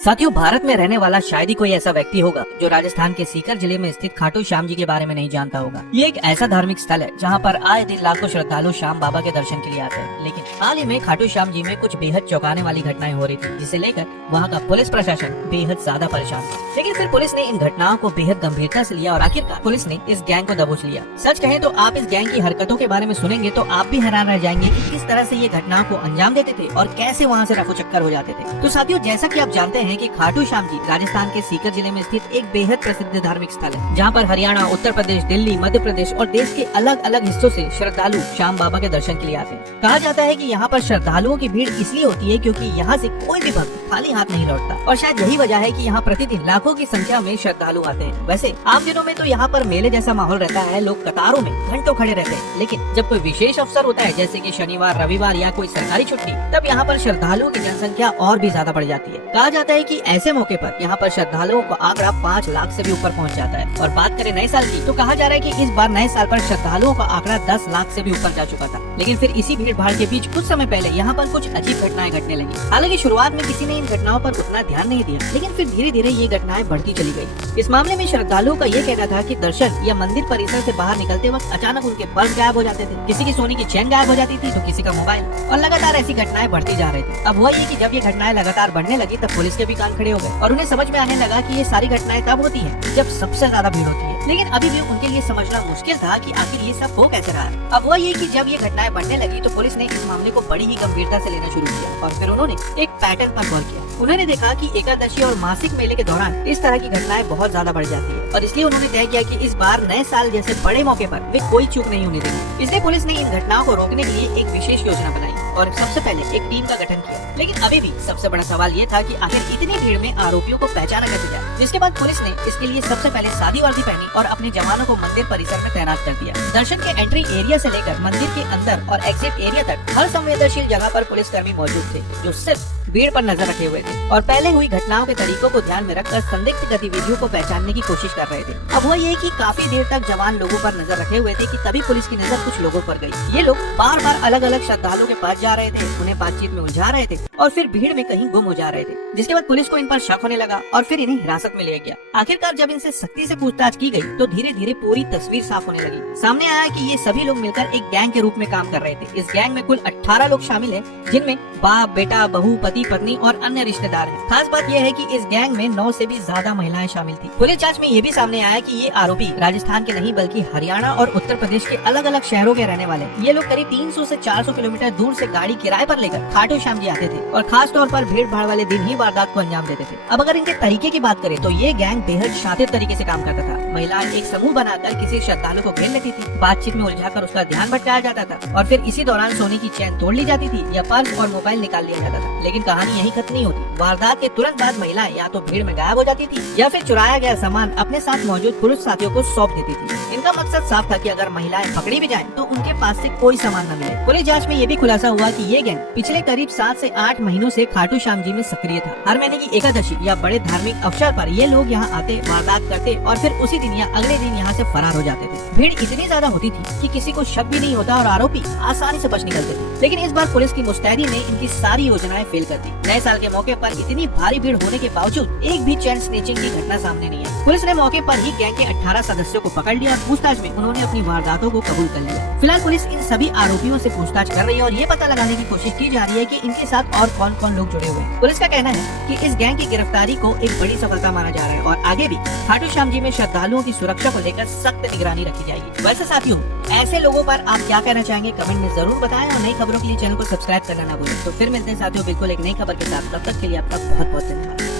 साथियों, भारत में रहने वाला शायद ही कोई ऐसा व्यक्ति होगा जो राजस्थान के सीकर जिले में स्थित खाटू श्याम जी के बारे में नहीं जानता होगा। ये एक ऐसा धार्मिक स्थल है जहाँ पर आए दिन लाखों श्रद्धालु श्याम बाबा के दर्शन के लिए आते हैं। लेकिन हाल ही में खाटू श्याम जी में कुछ बेहद चौंकाने वाली घटनाएं हो रही थी, जिसे लेकर वहाँ का पुलिस प्रशासन बेहद ज्यादा परेशान था। लेकिन फिर पुलिस ने इन घटनाओं को बेहद गंभीरता से लिया और आखिरकार पुलिस ने इस गैंग को दबोच लिया। सच कहें तो आप इस गैंग की हरकतों के बारे में सुनेंगे तो आप भी हैरान रह जाएंगे कि किस तरह से ये घटनाओं को अंजाम देते थे और कैसे वहाँ से रफू चक्कर हो जाते थे। तो साथियों, जैसा कि आप जानते हैं कि खाटू श्याम जी राजस्थान के सीकर जिले में स्थित एक बेहद प्रसिद्ध धार्मिक स्थल है, जहाँ पर हरियाणा, उत्तर प्रदेश, दिल्ली, मध्य प्रदेश और देश के अलग अलग हिस्सों से श्रद्धालु श्याम बाबा के दर्शन के लिए आते हैं। कहा जाता है कि यहाँ पर श्रद्धालुओं की भीड़ इसलिए होती है क्योंकि यहाँ से कोई भी भक्त खाली हाथ नहीं लौटता और शायद यही वजह है कि यहाँ प्रतिदिन लाखों की संख्या में श्रद्धालु आते हैं। वैसे आम दिनों में तो यहाँ पर मेले जैसा माहौल रहता है, लोग कतारों में घंटों खड़े रहते हैं। लेकिन जब कोई विशेष अवसर होता है, जैसे कि शनिवार, रविवार या कोई सरकारी छुट्टी, तब यहाँ पर श्रद्धालुओं की जनसंख्या और भी ज्यादा बढ़ जाती है। कहा जाता है कि ऐसे मौके पर यहाँ पर श्रद्धालुओं का आंकड़ा 5 लाख से भी ऊपर पहुँच जाता है। और बात करें नए साल की, तो कहा जा रहा है कि इस बार नए साल पर श्रद्धालुओं का आंकड़ा 10 लाख से भी ऊपर जा चुका था। लेकिन फिर इसी भीड़ भाड़ के बीच कुछ समय पहले यहाँ पर कुछ अजीब घटनाएं घटने लगी। हालांकि शुरुआत में किसी ने इन घटनाओं पर उतना ध्यान नहीं दिया, लेकिन फिर धीरे धीरे ये घटनाएं बढ़ती चली गई। इस मामले में श्रद्धालुओं का ये कहना था कि दर्शन या मंदिर परिसर से बाहर निकलते वक्त अचानक उनके पर्स गायब हो जाते थे, किसी की सोने की चेन गायब हो जाती थी तो किसी का मोबाइल, और लगातार ऐसी घटनाएं बढ़ती जा रही थी। अब हुआ ये कि जब ये घटनाएं लगातार बढ़ने लगी तब पुलिस के भी कान खड़े हो गए और उन्हें समझ में आने लगा कि ये सारी घटनाएं तब होती है जब सबसे ज्यादा भीड़ होती है। लेकिन अभी भी उनके लिए समझना मुश्किल था कि आखिर ये सब हो कैसे रहा है। अब हुआ ये कि जब ये घटनाएं बढ़ने लगी तो पुलिस ने इस मामले को बड़ी ही गंभीरता से लेना शुरू किया और फिर उन्होंने एक पैटर्न पर गौर किया। उन्होंने देखा कि एकादशी और मासिक मेले के दौरान इस तरह की घटनाएं बहुत ज्यादा बढ़ जाती है और इसलिए उन्होंने तय किया कि इस बार नए साल जैसे बड़े मौके पर वे कोई चूक नहीं होने देंगे। इसलिए पुलिस ने इन घटनाओं को रोकने के लिए एक विशेष योजना बनाई और सबसे पहले एक टीम का गठन किया। लेकिन अभी भी सबसे बड़ा सवाल ये था कि आखिर इतनी भीड़ में आरोपियों को पहचाना कैसे जाए। जिसके बाद पुलिस ने इसके लिए सबसे पहले सादी वर्दी पहनी और अपने जवानों को मंदिर परिसर में तैनात कर दिया। दर्शन के एंट्री एरिया से लेकर मंदिर के अंदर और एग्जिट एरिया तक हर संवेदनशील जगह पर पुलिसकर्मी मौजूद थे, जो सिर्फ भीड़ पर नजर रखे हुए थे और पहले हुई घटनाओं के तरीकों को ध्यान में रखकर संदिग्ध गतिविधियों को पहचानने की कोशिश कर रहे थे। अब हुआ ये कि काफी देर तक जवान लोगों पर नजर रखे हुए थे कि तभी पुलिस की नजर कुछ लोगों पर गई। ये लोग बार बार अलग अलग श्रद्धालुओं के पास जा रहे थे, उन्हें बातचीत में उलझा रहे थे और फिर भीड़ में कहीं गुम हो जा रहे थे। जिसके बाद पुलिस को इन पर शक होने लगा और फिर इन्हें हिरासत में लिया गया। आखिरकार जब इनसे सख्ती से पूछताछ की गई तो धीरे धीरे पूरी तस्वीर साफ होने लगी। सामने आया कि ये सभी लोग मिलकर एक गैंग के रूप में काम कर रहे थे। इस गैंग में कुल 18 लोग शामिल हैं, जिनमें बाप, बेटा, बहू, पति, पत्नी और अन्य रिश्तेदार हैं। खास बात यह है कि इस गैंग में 9 से भी ज्यादा महिलाएं शामिल थी। पुलिस जांच में ये भी सामने आया कि ये आरोपी राजस्थान के नहीं बल्कि हरियाणा और उत्तर प्रदेश के अलग अलग शहरों के रहने वाले। ये लोग करीब 300 से 400 किलोमीटर दूर से गाड़ी किराए पर लेकर खाटू श्याम जी आते थे और खास तौर पर भीड़ भाड़ वाले दिन ही वारदात को अंजाम देते थे। अब अगर इनके तरीके की बात करें तो ये गैंग बेहद शातिर तरीके से काम करता था। महिलाएं एक समूह बनाकर किसी श्रद्धालु को घेर लेती थी, बातचीत में उलझाकर उसका ध्यान भटकाया जाता था और फिर इसी दौरान सोने की चैन तोड़ ली जाती थी या पर्स और मोबाइल निकाल लिया जाता था। लेकिन कहानी यही खत्म नहीं होती। वारदात के तुरंत बाद महिलाएं या तो भीड़ में गायब हो जाती थी या फिर चुराया गया सामान अपने साथ मौजूद पुरुष साथियों को सौंप देती थी। इनका मकसद साफ था कि अगर महिलाएं पकड़ी भी जाएं तो उनके पास से कोई सामान न मिले। पुलिस जांच में ये भी खुलासा हुआ कि ये गैंग पिछले करीब 7 से 8 महीनों से खाटू श्याम जी में सक्रिय था। हर महीने की एकादशी या बड़े धार्मिक अवसर पर ये लोग यहाँ आते, वारदात करते और फिर उसी दिन या अगले दिन यहाँ से फरार हो जाते थे। भीड़ इतनी ज्यादा होती थी कि किसी को शक भी नहीं होता और आरोपी आसानी से बच निकलते थे। लेकिन इस बार पुलिस की मुस्तैदी ने इनकी सारी योजनाएं फेल कर दी। नए साल के मौके पर इतनी भारी भीड़ होने के बावजूद एक भी चैन स्नैचिंग की घटना सामने नहीं है। पुलिस ने मौके पर ही गैंग के 18 सदस्यों को पकड़ लिया और पूछताछ में उन्होंने अपनी वारदातों को कबूल कर लिया। फिलहाल पुलिस इन सभी आरोपियों से पूछताछ कर रही है और ये पता लगाने की कोशिश की जा रही है कि इनके साथ और कौन कौन लोग जुड़े हुए हैं। पुलिस का कहना है कि इस गैंग की गिरफ्तारी को एक बड़ी सफलता माना जा रहा है और आगे भी खाटू श्याम जी में श्रद्धालुओं की सुरक्षा को लेकर सख्त निगरानी रखी जाएगी। वैसे साथियों, ऐसे लोगों पर आप क्या कहना चाहेंगे कमेंट में जरूर बताएं और नई खबरों के लिए चैनल को सब्सक्राइब करना ना भूलें। तो फिर मिलते हैं साथियों बिल्कुल एक नई खबर के साथ। तब तक के लिए आपका बहुत बहुत धन्यवाद।